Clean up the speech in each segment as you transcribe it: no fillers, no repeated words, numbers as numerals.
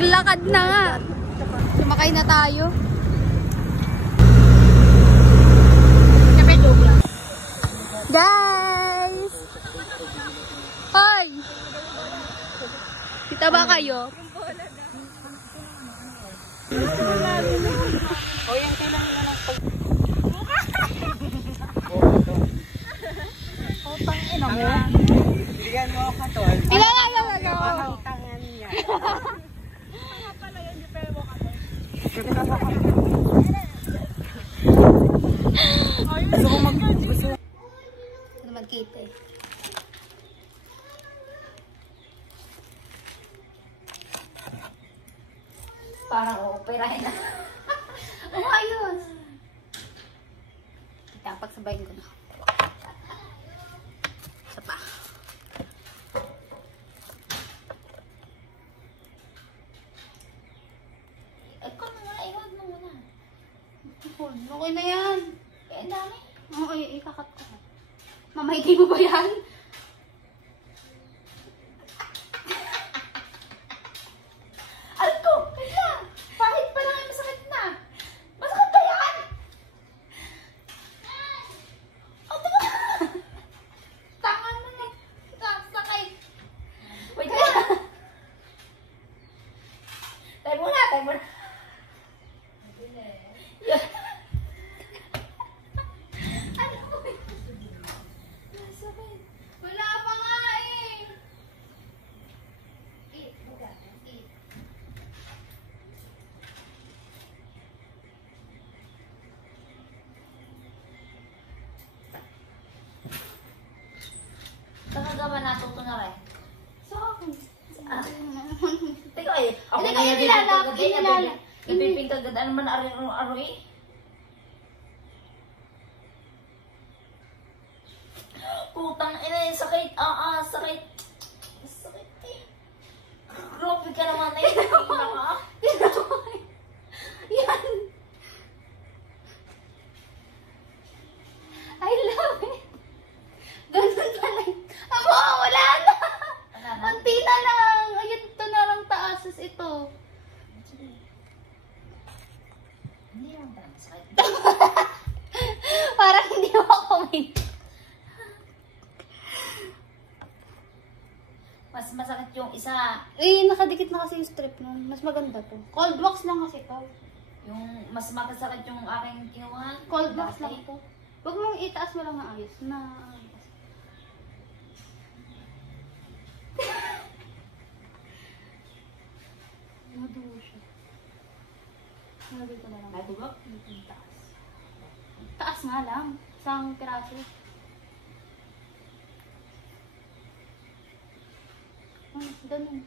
Maglakad na nga. Sumakay na tayo. Guys! Hoy! Kita ba kayo? O yan kailangan na lang pag... Utang ina mo. Bigyan mo ako to. Ilangan. Tangan niya. Mga pala yan, di pera mo kami. Gusto ko gusto. Ano magkita eh. Parang o-operahin na. Ayos. Kita, pagsabayin ko na. Isa pa. Ikaw na muna, iwag mo muna. Okay na yan. Eh, dami. Oo, ikakat ko. Mamahitin mo ba yan? Alto! Kaya! Bakit pa lang ay masakit na? Masakit ba yan? O, diba? Tangan mo na. Sakay. Wait na. Tayo muna, tayo muna. Wala pa nga eh. Saan ka ba natuto na rin? Sa akin. Teka eh. Ako na yung nilalala. Ipiping kagad. Ano man aro eh? Putang ina, sakit. Sakit. Sakit eh. Grabe ka naman eh. Yan. I love it. Ganun pala. Amo, wala na. Kunti na lang. Ayun, ito na lang taas. Ito. Hindi lang parang sakit. Parang hindi mo ako may... Mas masakit yung isa. Eh, nakadikit na kasi yung strip nun. Mas maganda to. Cold wax lang kasi to. Yung mas makasakit yung aking kinuha. Cold wax lang to. Huwag mong itaas mo lang na ayos. Madugo siya. Nalagay ko na lang. Madugo? Taas. Taas nga lang. Isang piraso. Ganun.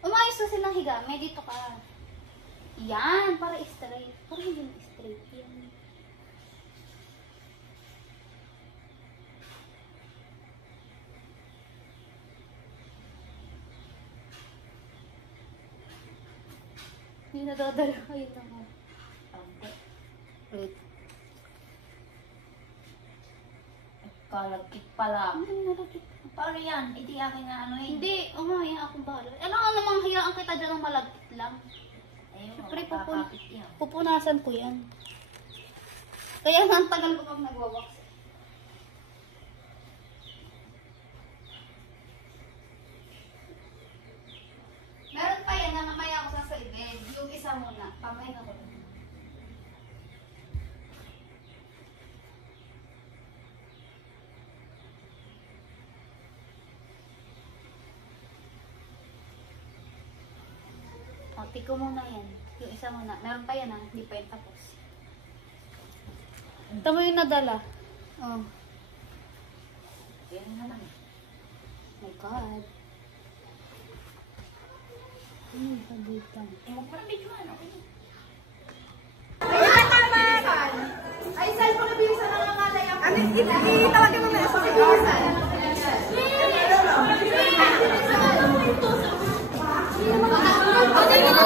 Umayos na silang higa. May dito ka. Yan. Para straight. Para hindi na straight. Yan. Hindi nadadala. Ayun ako. Wait. Kalagkit pala. Nalagkit. Paano yan? Hindi akin na ano eh. Hindi. Umaya akong bahala. Ano nga namang hayaan kita dyan ng malagkit lang. Ayun. Siyempre pupunasan ko yan. Kaya nga ang tagal ko pag nagwawax. Meron pa yan na mamaya ako sasaibin. Yung isa muna. Pamahin ako. O, tiko muna yan. Yung isa muna. Meron pa yan ha. Hindi pa yan tapos. Ito mo yung nadala. Oh. Yan naman. My God. Pabutan. Magpapabidyoan. Okay. Ay, naman! Ay, saan mo nabihisan ang nangalay ako? Ano, itawagin mo na sa sigasan. Happy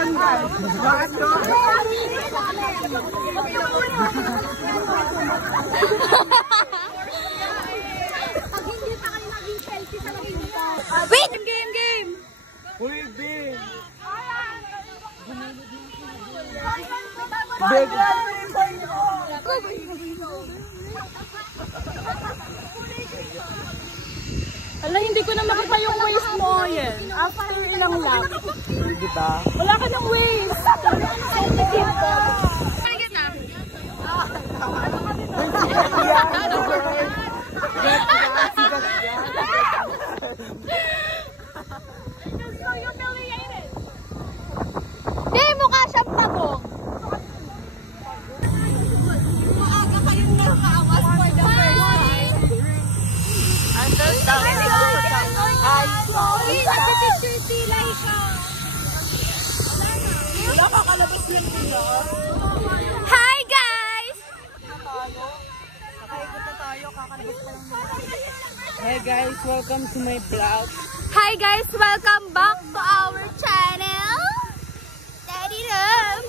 tanggal. Bakit no? Wait! Game! Pwede. Ala, hindi ko na makita yung waist mo, yan. After ilang lap. Di ba? Wala ka ng waist. Di, mukha siyang pagong. Maaga kayong nakaawas for the first time. Wala ka kalabas lang dito. Hi guys! Hey guys, welcome to my vlog. Hi guys! Welcome back to our channel! Daddy Ram!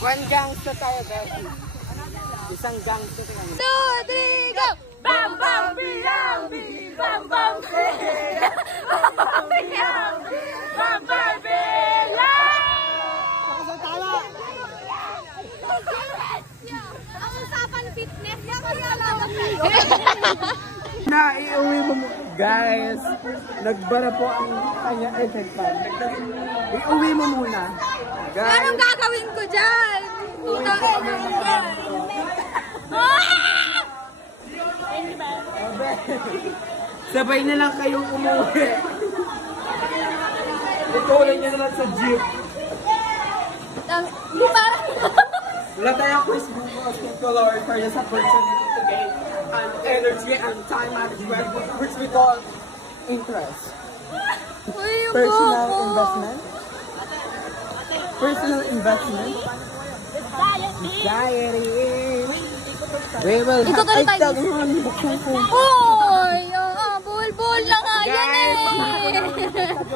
One gangsta tayo, guys. Isang gangsta tayo. 2, 3, go! Bam bam biyambi! Bam bam biyambi! Bam bam biyambi! Bam bam Ang usapan fitness na kaya Na, iuwi mo mo. Guys, nagbara po ang kanya effectan. Iuwi mo muna. Guys, Anong gagawin ko dyan? Puta ka dyan! sabay na lang kayong umuwi. Ituloy niyo naman sa jeep. Di ba? Wala tayong quiz bukas kung color for the opportunity to gain energy and time management, which we call interest. Uy, yung Personal buhok ko. investment. Personal investment. Diary. We will Ito tuloy tayo. tag buksan ko. Uy! Buhol-buhol na nga yan Guys, eh! yung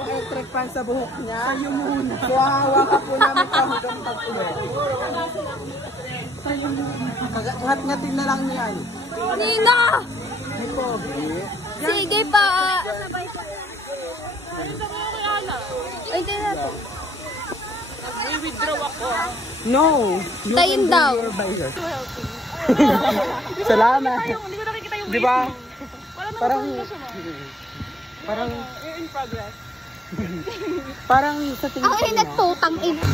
electric fan sa buhok niya. Sa'yo muna. So, hawakan po namin ito hanggang pag-uwi. Ngat-ngatin na lang niyan. Nina! Di po, Sige pa! Ay, di na to. Withdraw ako. No! You Tayin can do daw. your buyer. Salamat. Hindi ko nakikita yung Di ba? Parang Parang in progress. parang sa tingin Ang ko ina na. tutang ina.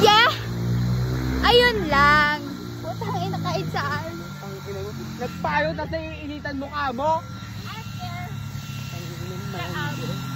Yeah! Ayun lang. Putang ina kahit saan. Ang ina mo. Nagpayo na sa initan mukha mo. Ang ina mo.